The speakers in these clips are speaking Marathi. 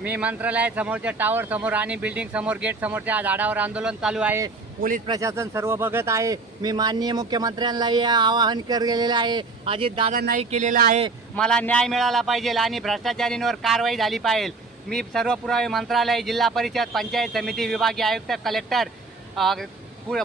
मी मंत्रालयासमोरच्या टावर समोर आणि बिल्डिंग समोर गेट समोरच्या झाडावर आंदोलन चालू आहे। पोलीस प्रशासन सर्व बघत आहे। मी माननीय मुख्यमंत्र्यांनाही आवाहन केलेलं आहे, अजित दादांनाही केलेलं आहे। मला न्याय मिळाला पाहिजे आणि भ्रष्टाचारींवर कारवाई झाली पाहिजे। मी सर्व पुरावे मंत्रालय, जिल्हा परिषद, पंचायत समिती, विभागीय आयुक्त, कलेक्टर,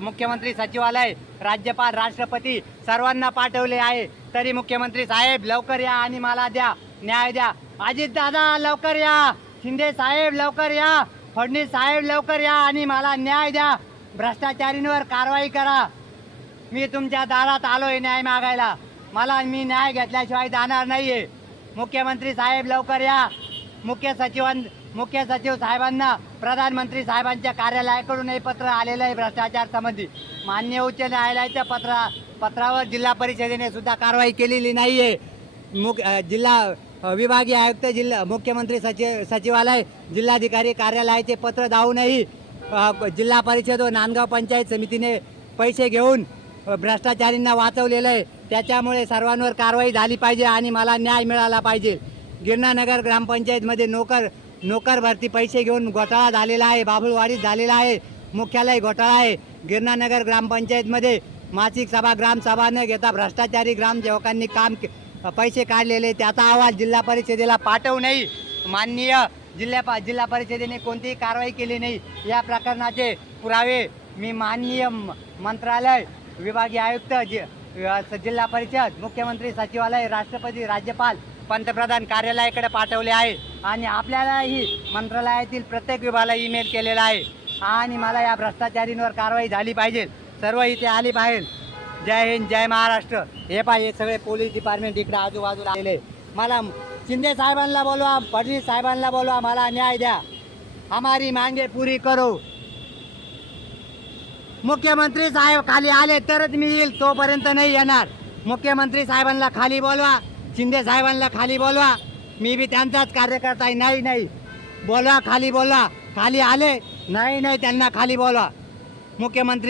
मुख्यमंत्री सचिवालय, राज्यपाल, राष्ट्रपती सर्वांना पाठवले आहे। तरी मुख्यमंत्री साहेब लवकर या आणि मला द्या न्याय द्या। अजित दादा लवकर या, शिंदे साहेब लवकर या, फडणवीस साहेब लवकर या आणि मला न्याय द्या। भ्रष्टाचारींवर कारवाई करा। मी तुमच्या दारात आलोय न्याय मागायला। मी न्याय घेतल्याशिवाय जाणार नाहीये। मुख्यमंत्री साहेब लवकर या। मुख्य सचिव साहेबांना प्रधानमंत्री साहेबांच्या कार्यालयाकडूनही पत्र आलेलं आहे भ्रष्टाचार संबंधी। माननीय उच्च न्यायालयाच्या पत्रावर जिल्हा परिषदेने सुद्धा कारवाई केलेली नाहीये। विभागीय आयुक्त, मुख्यमंत्री सचिवालय, जिल्हाधिकारी कार्यालयाचे पत्र जाऊनही जिल्हा परिषद व नांदगाव पंचायत समितीने पैसे घेऊन भ्रष्टाचारींना वाचवलेलं आहे। त्याच्यामुळे सर्वांवर कारवाई झाली पाहिजे आणि मला न्याय मिळाला पाहिजे। गिरणानगर ग्रामपंचायतमध्ये नोकर भरती पैसे घेऊन घोटाळा झालेला आहे। बाभुळवाडीत झालेला आहे। मुख्यालय घोटाळा आहे। गिरणानगर ग्रामपंचायतमध्ये मासिक सभा, ग्रामसभा न घेता भ्रष्टाचारी ग्रामसेवकांनी पैसे काढलेले, त्याचा अहवाल जिल्हा परिषदेला पाठवूनही माननीय जिल्हा परिषदेने कोणतीही कारवाई केली नाही। या प्रकरणाचे पुरावे मी माननीय मंत्रालय, विभागीय आयुक्त, जिल्हा परिषद, मुख्यमंत्री सचिवालय, राष्ट्रपती, राज्यपाल, पंतप्रधान कार्यालयाकडे पाठवले आहे आणि आपल्यालाही मंत्रालयातील प्रत्येक विभागाला ईमेल केलेला आहे आणि मला या भ्रष्टाचारींवर कारवाई झाली पाहिजे। सर्व इथे आली पाहिजे। जय हिंद, जय महाराष्ट्र। हे हे सगळे पोलीस डिपार्टमेंट इकडे आजूबाजूला आलेले। मला शिंदे साहेबांना बोलवा, फडणवीस साहेबांना बोलवा, मला न्याय द्या। हमारी मांगे पूरी करो। मुख्यमंत्री साहेब खाली आले तरच मी येईल, तोपर्यंत नाही येणार। मुख्यमंत्री साहेबांना खाली बोलवा, शिंदे साहेबांना खाली बोलवा। मी बी त्यांचाच कार्यकर्ता आहे। नाही बोलवा, खाली बोलवा। खाली आले, नाही त्यांना खाली बोलवा। मुख्यमंत्री